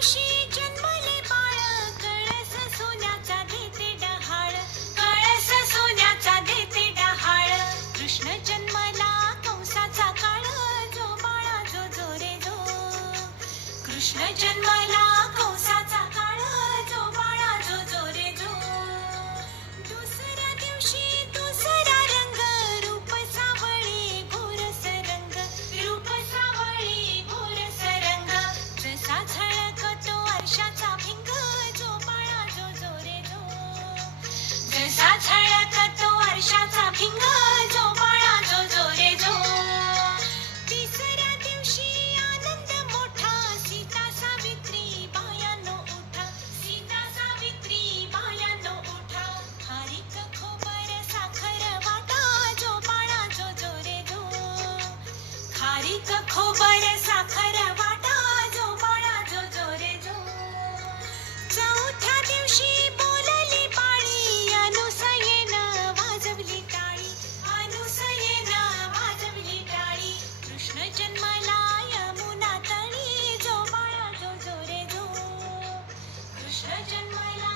दिवशी जन्मले बाळ, कळस सोन्याचा देते डहाळ, कळस सोन्याचा देते डहाळ. कृष्ण जन्मला कंसाचा काळ, जो बाळा जो जो रे जो. कृष्ण जन्मला कंसाचा काळ, जो बाळा जो जो रे जो. दुसऱ्या दिवशी दुसरा रंग, रूप सावळे गोरस रंग, रूप सावळे गोरस रंग. जसा झळकतो वर्षाचा भिंग, जो बाळा जो जो रे जो. जसा झळकतो वर्षाचा भिंग, जो बाळा जो जो रे जो. तिसऱ्या दिवशी आनंद मोठा, सीता सावित्री बायानो उठा, सीता सावित्री बायानो उठा. खारीक खोबर साखर वाटा, जो बाळा जो जो रे जो. खारीक खोबर साखर वाटा, जो बाळा जो जो रे जो. चौथ्या दिवशी बोलली पाळी, अनुसयेनं वाजवली टाळी, अनुसयेनं वाजवली टाळी. कृष्ण जन्मला यमुना तळी, जो बाळा जो जो रे जो. कृष्ण जन्मला